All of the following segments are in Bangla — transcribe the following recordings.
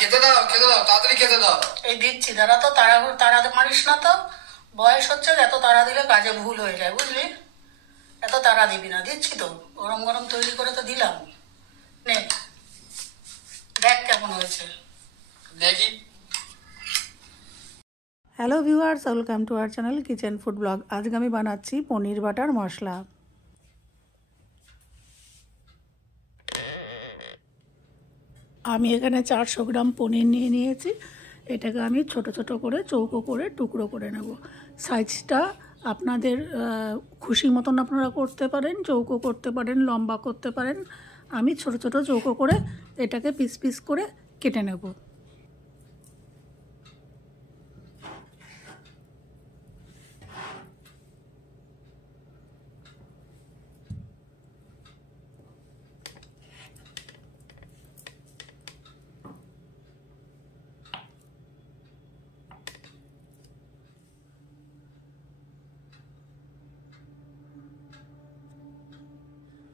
খেতে দাও তাড়াতাড়ি খেতে দাও। এই দিচ্ছি, দাঁড়া তো, তাড়া মারিস না তো, বয়স হচ্ছে, এত তাড়া দিলে কাজে ভুল হয়ে যায়, বুঝলি? এত তাড়া দিবি না, দিচ্ছি তো, গরম গরম তৈরি করে তো দিলাম। নে দেখ কেমন হয়েছে, দেখি। Hello viewers, welcome to our channel kitchen food blog. আজকে আমি বানাচ্ছি পনির বাটার মশলা। আমি এখানে 400 গ্রাম পনির নিয়ে নিয়েছি। এটাকে আমি ছোট ছোট করে চৌকো করে টুকরো করে নেব। সাইজটা আপনাদের খুশি মতন আপনারা করতে পারেন, চৌকো করতে পারেন, লম্বা করতে পারেন। আমি ছোট ছোট চৌকো করে এটাকে পিস পিস করে কেটে নেব।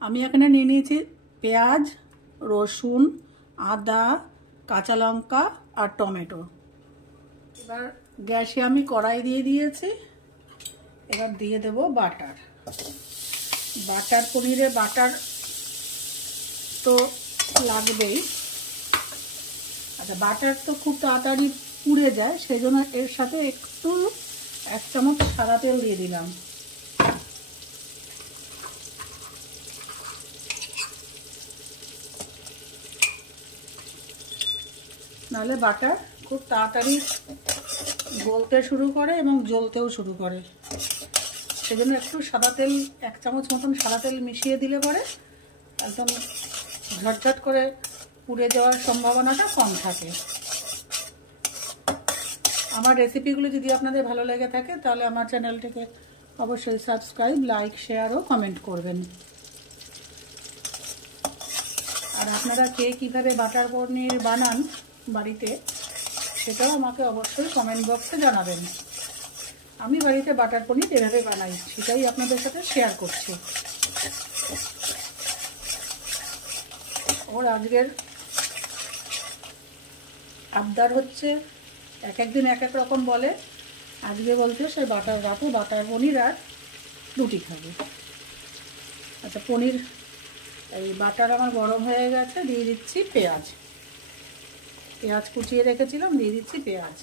আমি এখানে নিয়ে নিয়েছি পেঁয়াজ, রসুন, আদা, কাঁচা লঙ্কা আর টমেটো। এবার গ্যাসে আমি কড়াই দিয়ে দিয়েছি। এবার দিয়ে দেব বাটার। পনিরে বাটার তো লাগবেই। আচ্ছা, বাটার তো খুব তাড়াতাড়ি পুড়ে যায়, সেই জন্য এর সাথে একটু 1 চামচ সাদা তেল দিয়ে দিলাম। নাহলে বাটার খুব তাড়াতাড়ি গলতে শুরু করে এবং জ্বলতেও শুরু করে। সেজন্য একটু সাদা তেল, 1 চামচ মতন সাদা তেল মিশিয়ে দিলে পরে একদম ঝটঝট করে পুড়ে যাওয়ার সম্ভাবনাটা কম থাকে। আমার রেসিপিগুলো যদি আপনাদের ভালো লেগে থাকে তাহলে আমার চ্যানেলটিকে অবশ্যই সাবস্ক্রাইব, লাইক, শেয়ার ও কমেন্ট করবেন। আর আপনারা কে কীভাবে বাটার পনির বানান বাড়িতে সেটাও আমাকে অবশ্যই কমেন্ট বক্সে জানাবেন। আমি বাড়িতে বাটার পনির এভাবে বানাই, সেটাই আপনাদের সাথে শেয়ার করছি। ওর আজকের আবদার হচ্ছে, এক একদিন এক এক রকম বলে। আজকে বলছে সে বাটার পনির আর রুটি খাবে। আচ্ছা, পনির এই বাটার আমার গরম হয়ে গেছে, দিয়ে দিচ্ছি পেঁয়াজ কুচিয়ে রেখেছিলাম, দিয়ে দিচ্ছি পেঁয়াজ।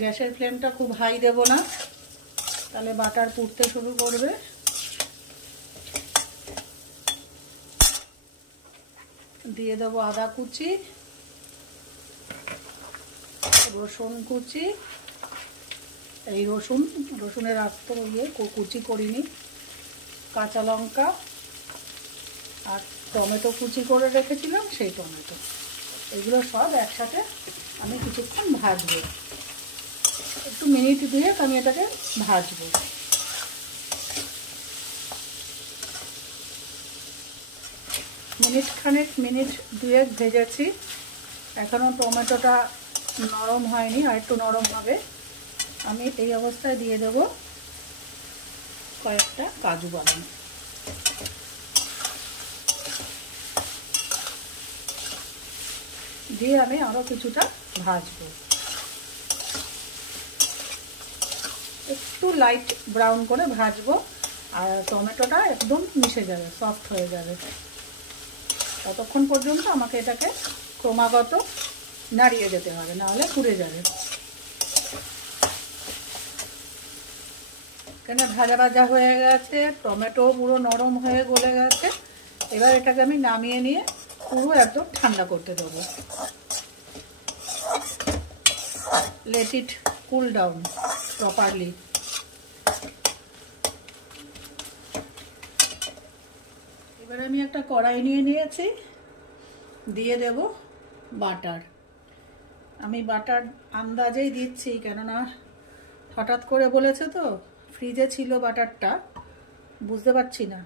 গ্যাসের ফ্লেমটা খুব হাই দেব না, তাহলে বাটার পুড়তে শুরু করবে। দিয়ে দেবো আদা কুচি, রসুন কুচি, এই রসুনের আস্ত কুচি করিনি, কাঁচা লঙ্কা আর টমেটো কুচি করে রেখেছিলাম, সেই টমেটো। এগুলো সব একসাথে আমি কিছুক্ষণ ভাজবো, একটু মিনিট 2 আমি এটাকে ভাজবো। মিনিট 2 ভেজেছি, এখনও টমেটোটা নরম হয়নি, আর একটু নরম হবে। আমি এই অবস্থায় দিয়ে দেব কয়েকটা কাজু বাদাম। দিয়ে আমি আরও কিছুটা ভাজবো, একটু লাইট ব্রাউন করে ভাজবো, আর টমেটোটা একদম মিশে যাবে, সফট হয়ে যাবে। ততক্ষণ পর্যন্ত আমাকে এটাকে ক্রমাগত নাড়িয়ে যেতে হবে, নাহলে পুড়ে যাবে। এখানে ভাজা ভাজা হয়ে গেছে, টমেটো পুরো নরম হয়ে গলে গেছে। এবার এটাকে আমি নামিয়ে নিয়ে পুরো একদম ঠান্ডা করতে দেবো। Let it cool down properly. এবার আমি একটা কড়াই নিয়ে নিয়েছি, দিয়ে দেব বাটার। আমি বাটার আন্দাজেই দিচ্ছি, কেননা হঠাৎ করে বলেছে তো, ফ্রিজে ছিল বাটারটা, বুঝতে পারছি না,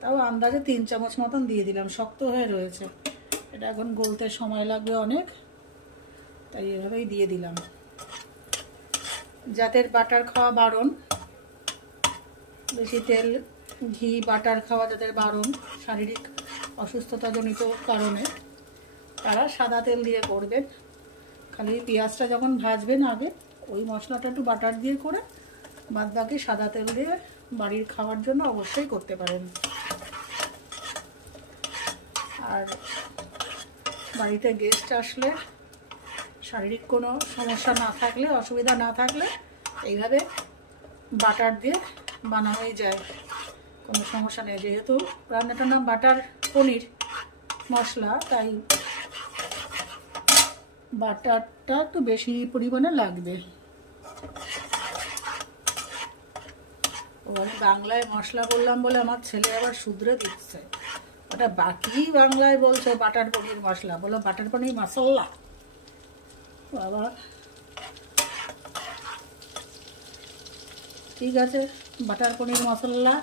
তাও আন্দাজে 3 চামচ মতন দিয়ে দিলাম। শক্ত হয়ে রয়েছে, এটা এখন গলতে সময় লাগবে অনেক, তাই এভাবেই দিয়ে দিলাম। যাদের বাটার খাওয়া বারণ, বেশি তেল ঘি বাটার খাওয়া যাদের বারণ শারীরিক অসুস্থতাজনিত কারণে, তারা সাদা তেল দিয়ে করবেন। খালি পেঁয়াজটা যখন ভাজবেন আগে ওই মশলাটা একটু বাটার দিয়ে করে বাদ বাকি সাদা তেল দিয়ে বাড়ির খাওয়ার জন্য অবশ্যই করতে পারেন। আর বাড়িতে গেস্ট আসলে শারীরিক কোনো সমস্যা না থাকলে, অসুবিধা না থাকলে এইভাবে বাটার দিয়ে বানানোই যায়, কোনো সমস্যা নেই। যেহেতু রান্নাটার নাম বাটার পনির মশলা, তাই বাটারটা একটু বেশি পরিমাণে লাগবে। আমি বাংলায় মশলা বললাম বলে আমার ছেলে আবার শুধরে দিচ্ছে, ওটা বাকি বাংলায় বলছে বাটার পনির মশলা, বলো বাটার পনির মশলা। বাবা ঠিক আছে, বাটার পনির মশলা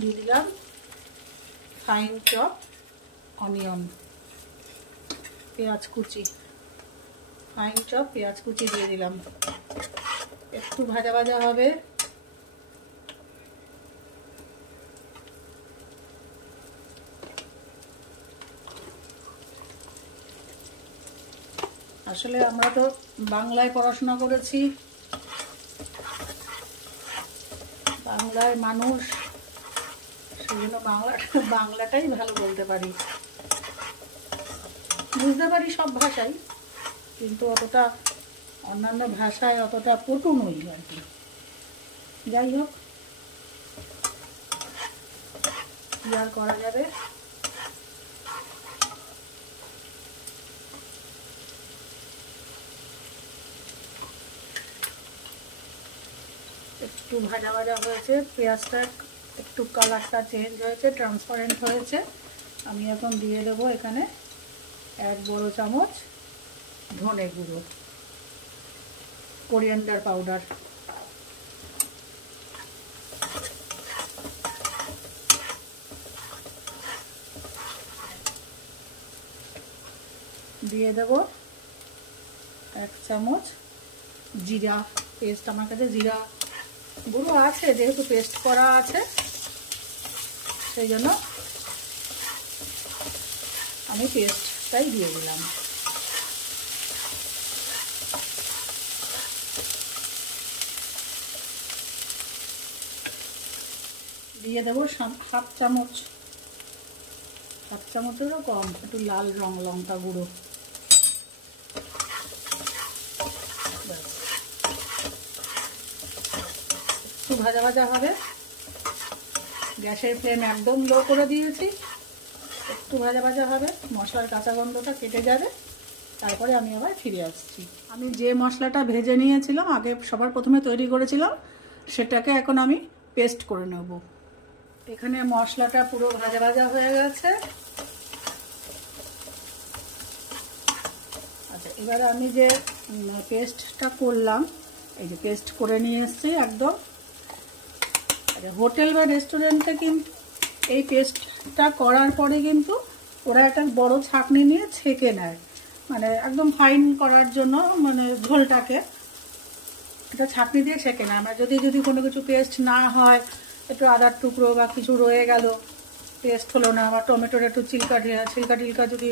দিয়ে দিলাম। ফাইন চপ অনিয়ন, পেঁয়াজ কুচি, ফাইন চপ পেঁয়াজ কুচি দিয়ে দিলাম। একটু ভাজা ভাজা হবে। আসলে আমরা তো বাংলায় পড়াশোনা করেছি, বাংলায় মানুষ, সেই জন্য বাংলাটাই ভালো বলতে পারি, বুঝতে পারি সব ভাষাই, কিন্তু অতটা অন্যান্য ভাষায় অতটা পটু নই আর কি। যাই হোক, কি আর করা যাবে। একটু ভাজা ভাজা হয়েছে, পেঁয়াজটা একটু কালারটা চেঞ্জ হয়েছে, ট্রান্সপারেন্ট হয়েছে। আমি এখন দিয়ে দেবো এখানে 1 বড় চামচ ধনে গুঁড়ো, কোরিয়ান্ডার পাউডার। দিয়ে দেবো 1 চামচ জিরা পেস্ট। আমার কাছে জিরা গুঁড়ো আছে, যেহেতু পেস্ট করা আছে সেই জন্য আমি পেস্টটাই দিয়ে দিলাম। দিয়ে দেবো হাফ চামচেরও কম একটু লাল লঙ্কা গুঁড়ো। একটু ভাজা ভাজা হবে, গ্যাসের ফ্লেম একদম লো করে দিয়েছি। একটু ভাজা ভাজা হবে, মশলার কাঁচা গন্ধটা কেটে যাবে, তারপরে আমি আবার ফিরে আসছি। আমি যে মশলাটা ভেজে নিয়েছিলাম আগে, সবার প্রথমে তৈরি করেছিলাম, সেটাকে এখন আমি পেস্ট করে নেব। এখানে মশলাটা পুরো ভাজা ভাজা হয়ে গেছে। আচ্ছা, এবারে আমি যে পেস্টটা করলাম, এই যে পেস্ট করে নিয়ে এসেছি একদম। হোটেল বা রেস্টুরেন্টে কিন্তু এই পেস্টটা করার পরে কিন্তু ওরা একটা বড় ছাঁকনি নিয়ে ছেঁকে নেয়, মানে একদম ফাইন করার জন্য, মানে ঝোলটাকে এটা ছাঁকনি দিয়ে ছেঁকে নেয়। আমরা যদি কোনো কিছু পেস্ট না হয়, একটু আদার টুকরো বা কিছু রয়ে গেল, পেস্ট হলো না, বা টমেটোর একটু ছিলকা টিলকা যদি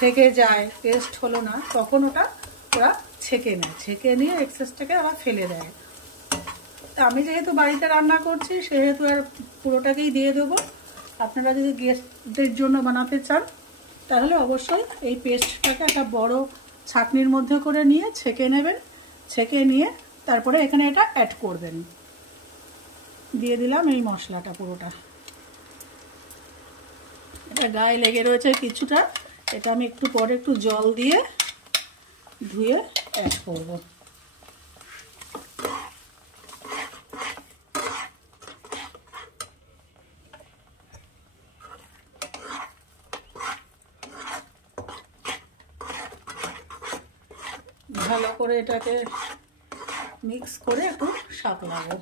থেকে যায়, পেস্ট হলো না, তখন ওটা ওরা ছেঁকে নেয়, ছেঁকে নিয়ে এক্সেসটাকে আবার ফেলে দেয়। তা আমি যেহেতু বাড়িতে রান্না করছি সেহেতু আর পুরোটাকেই দিয়ে দেবো। আপনারা যদি গেস্টদের জন্য বানাতে চান তাহলে অবশ্যই এই পেস্টটাকে একটা বড় ছাঁকনির মধ্যে করে নিয়ে ছেঁকে নেবেন, ছেঁকে নিয়ে তারপরে এখানে এটা অ্যাড করবেন। দিয়ে দিলাম এই মশলাটা পুরোটা, এটা গায়ে লেগে রয়েছে কিছুটা, এটা আমি একটু পরে একটু জল দিয়ে ধুয়ে অ্যাড করব। ভালো করে এটাকে মিক্স করে একটু সাঁতলাবো,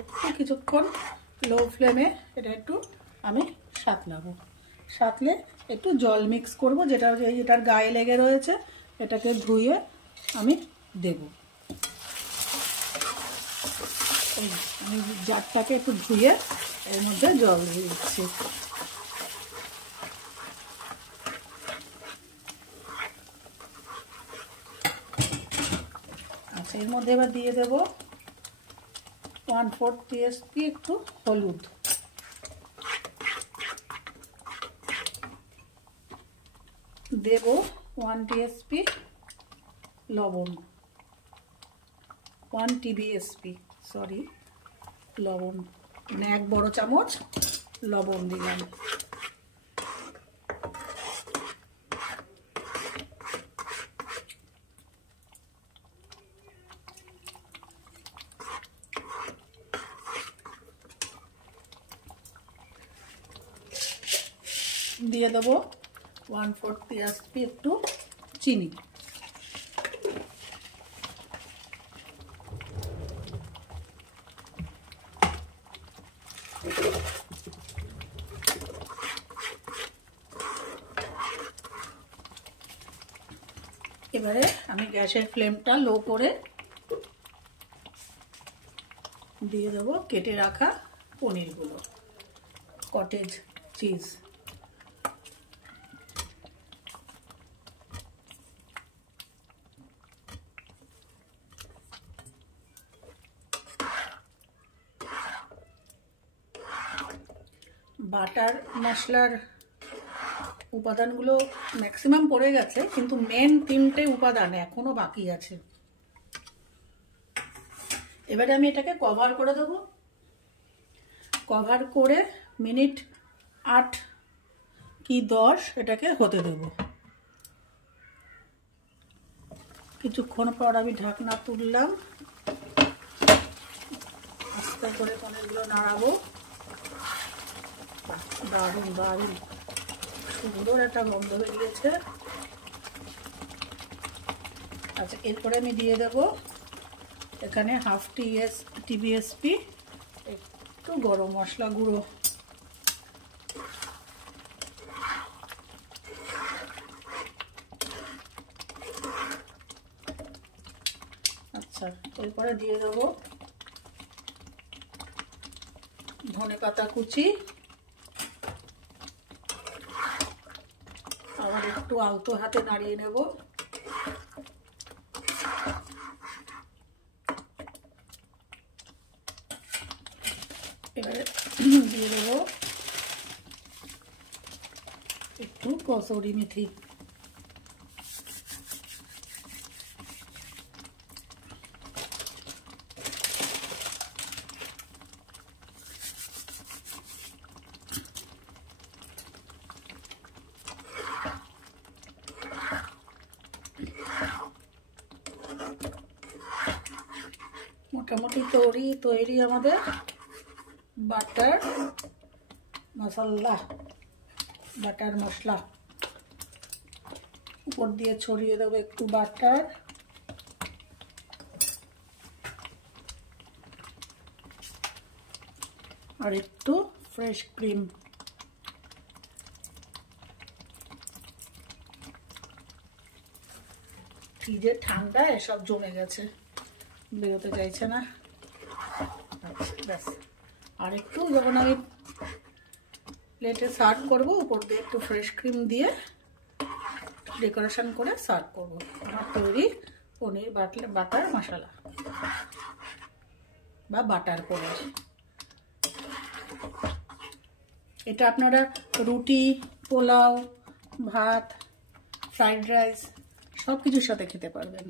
একটু কিছুক্ষণ লো ফ্লেমে এটা একটু আমি সাঁতলাবো। সাথে একটু জল মিক্স করব, যেটার গায়ে লেগে রয়েছে এটাকে ধুয়ে আমি দেব। আমি জারটাকে একটু ধুয়ে এর মধ্যে জল দিয়ে দিচ্ছি। আচ্ছা, এর মধ্যে এবার দিয়ে দেব 1/4 টিস্পুন একটু হলুদ, দেব 1 টিস্পুন লবণ, 1 টিস্পুন লবণ, মানে 1 বড় চামচ লবণ দিলাম। দিয়ে দেবো 1/4 টিস্পুন একটু চিনি। এবারে আমি গ্যাসের ফ্লেমটা লো করে দিয়ে দেবো কেটে রাখা পনিরগুলো, কটেজ চিজ। বাটার মশলার উপাদানগুলো ম্যাক্সিমাম পড়ে গেছে, কিন্তু মেন 3টে উপাদান এখনো বাকি আছে। এবারে আমি এটাকে কভার করে দেবো। কভার করে মিনিট 8 কি 10 এটাকে হতে দেব। কিছুক্ষণ পর আমি ঢাকনা তুললাম, আস্তে করে পনিরগুলো নাড়াবো। দারুণ দারুণ সুন্দর একটা গন্ধ বেরিয়েছে। আচ্ছা, এরপরে আমি দিয়ে দেব এখানে 1/2 টিস্পুন একটু গরম মশলা গুঁড়ো। আচ্ছা, এরপরে দিয়ে দেব ধনেপাতা কুচি, আবার একটু আলতো হাতে নাড়িয়ে নেব। এবারে দিয়ে দেব একটু কসুরি মেথি। মোটামুটি তৈরি আমাদের বাটার মশলা। উপর দিয়ে ছড়িয়ে দেবো একটু বাটার, আর একটু ফ্রেশ ক্রিম। ফ্রিজে ঠান্ডা এসব জমে গেছে, বেরোতে চাইছে না। ব্যাস, আর একটু যখন আমি প্লেটে সার্ভ করবো উপর দিয়ে একটু ফ্রেশ ক্রিম দিয়ে ডেকোরেশন করে সার্ভ করবো। আমার তৈরি পনির বাটার মশলা বা বাটার পনির। এটা আপনারা রুটি, পোলাও, ভাত, ফ্রাইড রাইস সব কিছুর সাথে খেতে পারবেন।